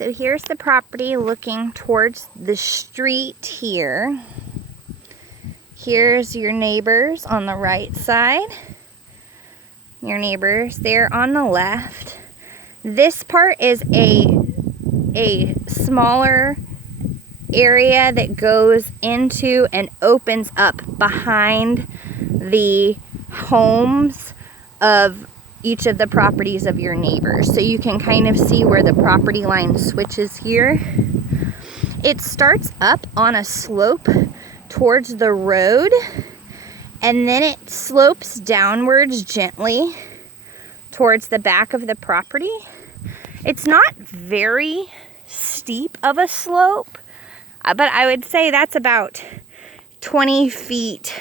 So here's the property looking towards the street here. Here's your neighbors on the right side. Your neighbors there on the left. This part is a smaller area that goes into and opens up behind the homes of each of the properties of your neighbors. So you can kind of see where the property line switches here. It starts up on a slope towards the road, and then it slopes downwards gently towards the back of the property. It's not very steep of a slope, but I would say that's about 20 feet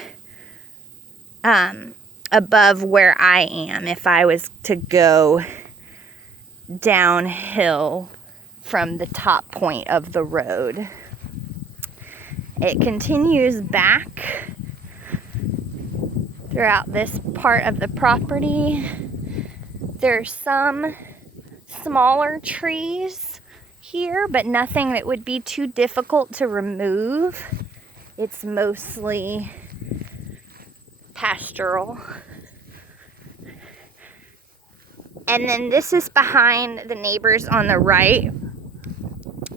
above where I am if I was to go downhill from the top point of the road. It continues back throughout this part of the property. There's some smaller trees here, but nothing that would be too difficult to remove. It's mostly pastoral. And then this is behind the neighbors on the right.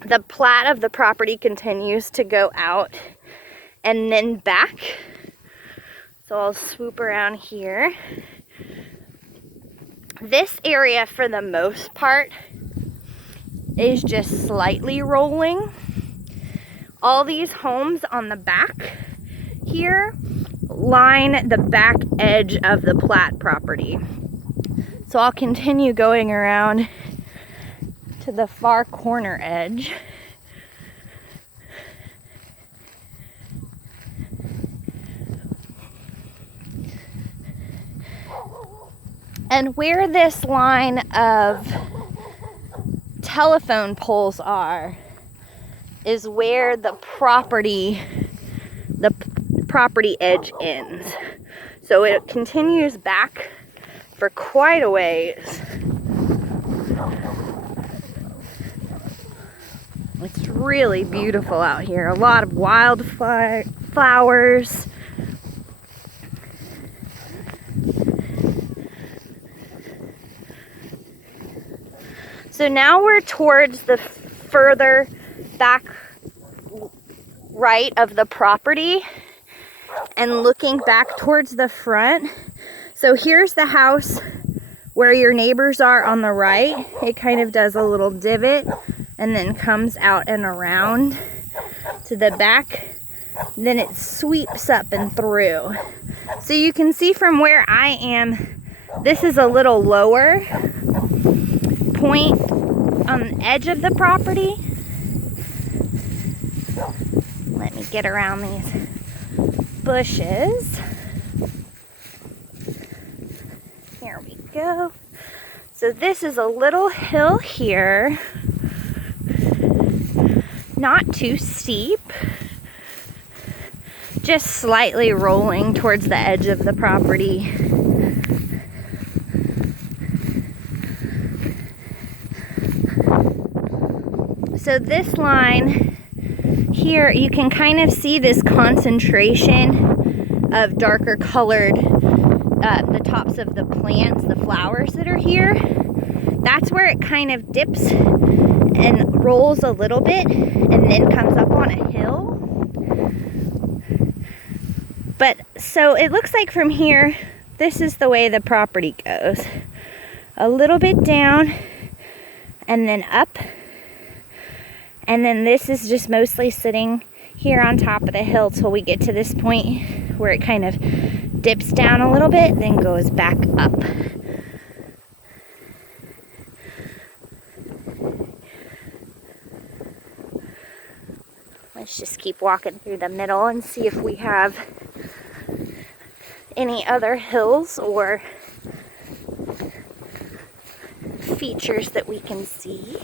The plat of the property continues to go out and then back. So I'll swoop around here. This area, for the most part, is just slightly rolling. All these homes on the back here line the back edge of the plat property. So I'll continue going around to the far corner edge. And where this line of telephone poles are is where the property edge ends. So it continues back for quite a ways. It's really beautiful out here. A lot of wildflowers. So now we're towards the further back right of the property and looking back towards the front. So here's the house where your neighbors are on the right. It kind of does a little divot and then comes out and around to the back. Then it sweeps up and through. So you can see from where I am, this is a little lower point on the edge of the property. Let me get around these bushes. Here we go. So this is a little hill here. Not too steep. Just slightly rolling towards the edge of the property. So this line here, you can kind of see this concentration of darker colored, the tops of the plants, the flowers that are here. That's where it kind of dips and rolls a little bit and then comes up on a hill. But so it looks like from here, this is the way the property goes. A little bit down and then up. And then this is just mostly sitting here on top of the hill till we get to this point where it kind of dips down a little bit, then goes back up. Let's just keep walking through the middle and see if we have any other hills or features that we can see.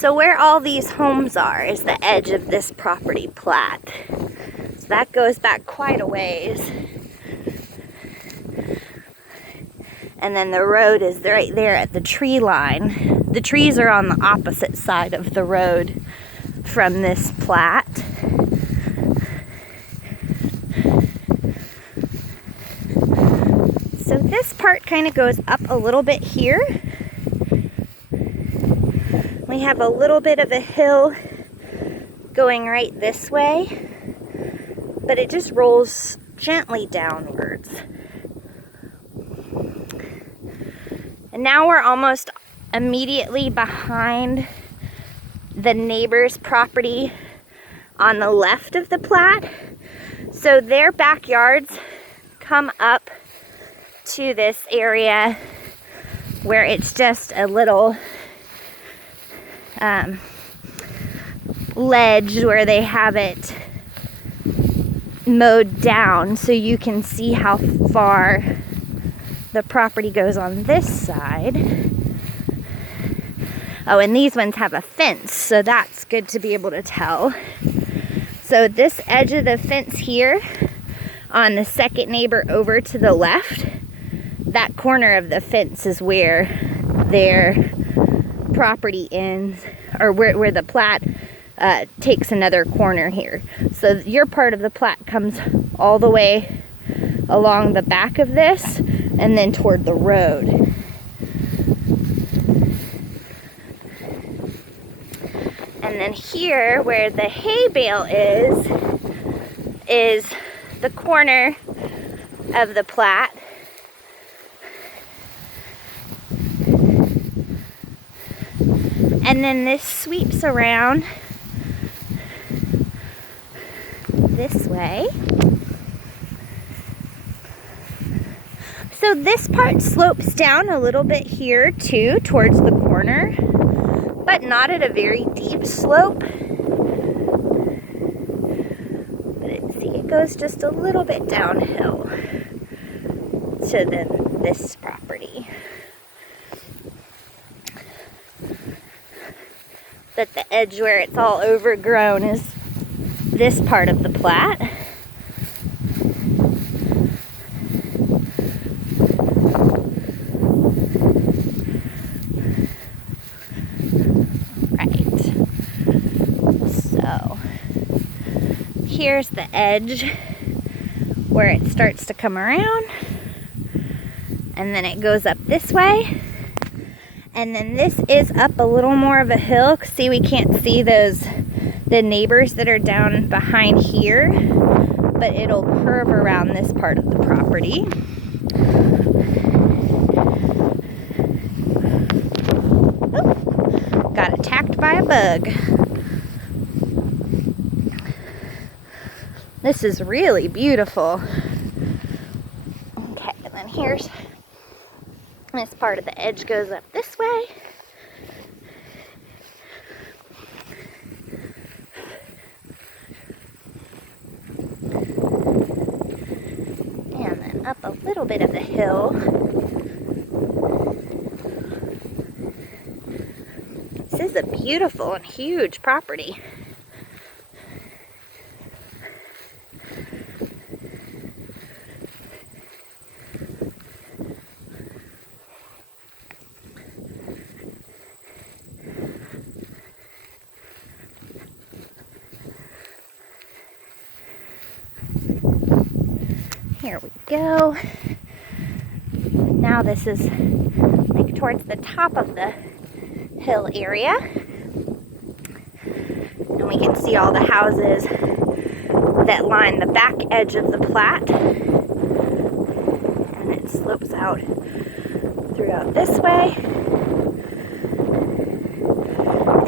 So where all these homes are is the edge of this property plat. So that goes back quite a ways. And then the road is right there at the tree line. The trees are on the opposite side of the road from this plat. So this part kind of goes up a little bit here. We have a little bit of a hill going right this way, but it just rolls gently downwards. And now we're almost immediately behind the neighbor's property on the left of the plat. So their backyards come up to this area where it's just a little ledge where they have it mowed down, so you can see how far the property goes on this side. Oh, and these ones have a fence, so that's good to be able to tell. So this edge of the fence here on the second neighbor over to the left, that corner of the fence is where their property ends, or where the plat takes another corner here. So your part of the plat comes all the way along the back of this and then toward the road. And then here where the hay bale is the corner of the plat. And then this sweeps around this way. So this part slopes down a little bit here too, towards the corner, but not at a very deep slope. But it goes just a little bit downhill to this property. But the edge where it's all overgrown is this part of the plat. Right. So here's the edge where it starts to come around, and then it goes up this way. And then this is up a little more of a hill. See, we can't see the neighbors that are down behind here, but it'll curve around this part of the property. Oh, got attacked by a bug. This is really beautiful. Okay, and then here's this part of the edge goes up this way. And then up a little bit of the hill. This is a beautiful and huge property. Here we go. Now this is like towards the top of the hill area. And we can see all the houses that line the back edge of the plat. And it slopes out throughout this way.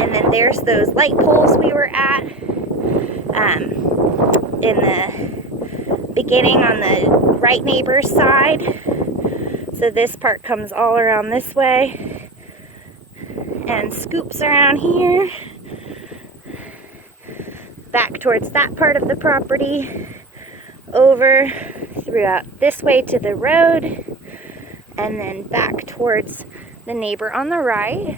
And then there's those light poles we were at in the beginning on the right neighbor's side. So this part comes all around this way and scoops around here back towards that part of the property, over throughout this way to the road, and then back towards the neighbor on the right.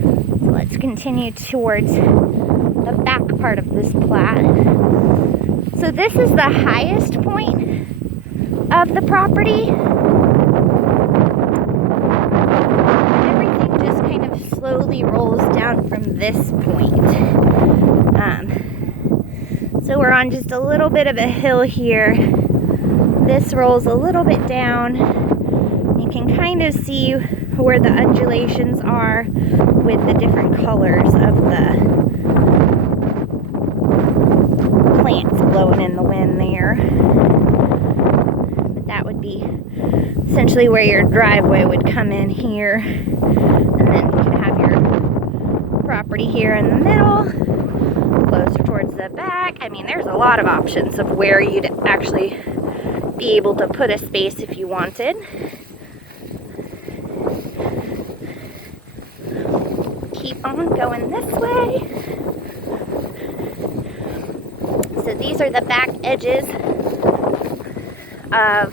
So let's let's continue towards the back part of this plat. So this is the highest point of the property. Everything just kind of slowly rolls down from this point. So we're on just a little bit of a hill here. This rolls a little bit down. You can kind of see where the undulations are with the different colors of the plants blowing in the wind there. But that would be essentially where your driveway would come in here. And then you can have your property here in the middle, closer towards the back. I mean, there's a lot of options of where you'd actually be able to put a space if you wanted. Keep on going this way. So these are the back edges of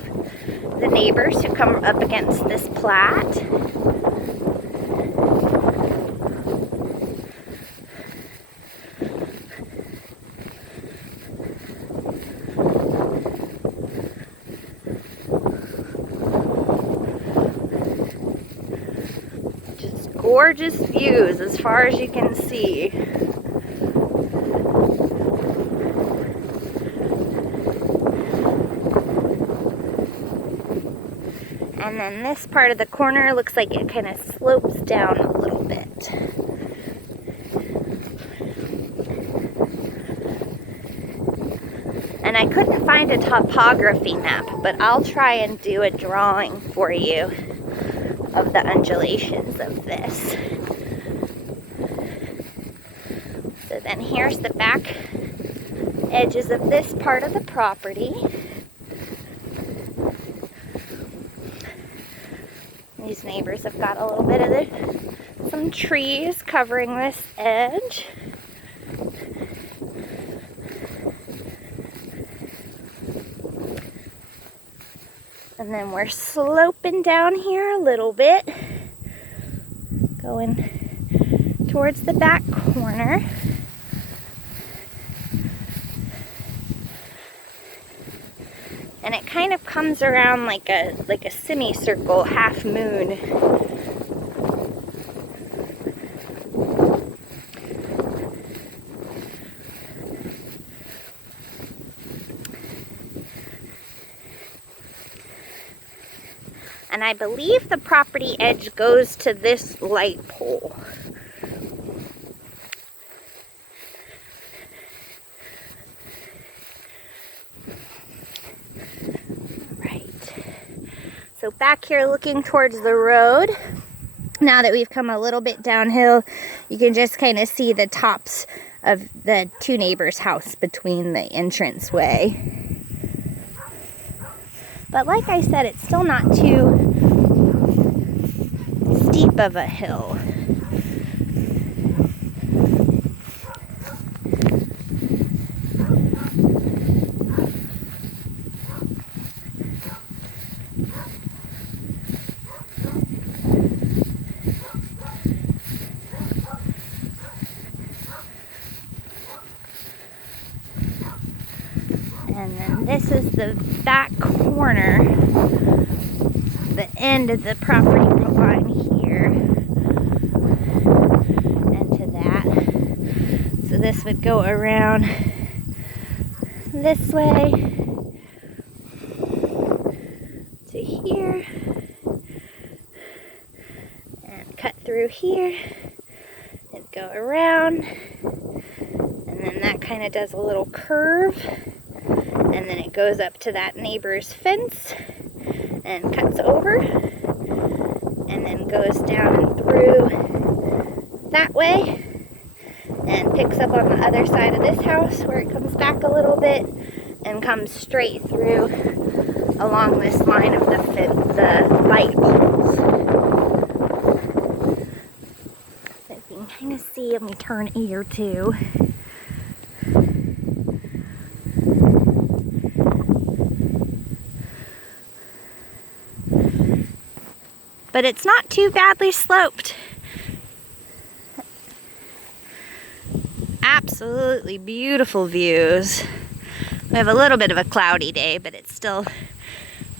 the neighbors who come up against this plat. Just gorgeous views as far as you can see. And then this part of the corner looks like it kind of slopes down a little bit. And I couldn't find a topography map, but I'll try and do a drawing for you of the undulations of this. So then here's the back edges of this part of the property. These neighbors have got a little bit of some trees covering this edge. And then we're sloping down here a little bit, going towards the back corner. And it kind of comes around like a semicircle, half moon. And I believe the property edge goes to this light pole. So back here looking towards the road, now that we've come a little bit downhill, you can just kind of see the tops of the two neighbors' house between the entranceway. But like I said, it's still not too steep of a hill. And then this is the back corner, the end of the property line here, and to that. So this would go around this way to here, and cut through here, and go around, and then that kind of does a little curve. And then it goes up to that neighbor's fence and cuts over and then goes down and through that way and picks up on the other side of this house where it comes back a little bit and comes straight through along this line of the light poles. So you can kind of see, let me turn here too. But it's not too badly sloped. absolutely beautiful views. We have a little bit of a cloudy day, but it's still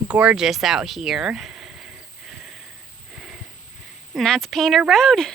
gorgeous out here. And that's Painter Road.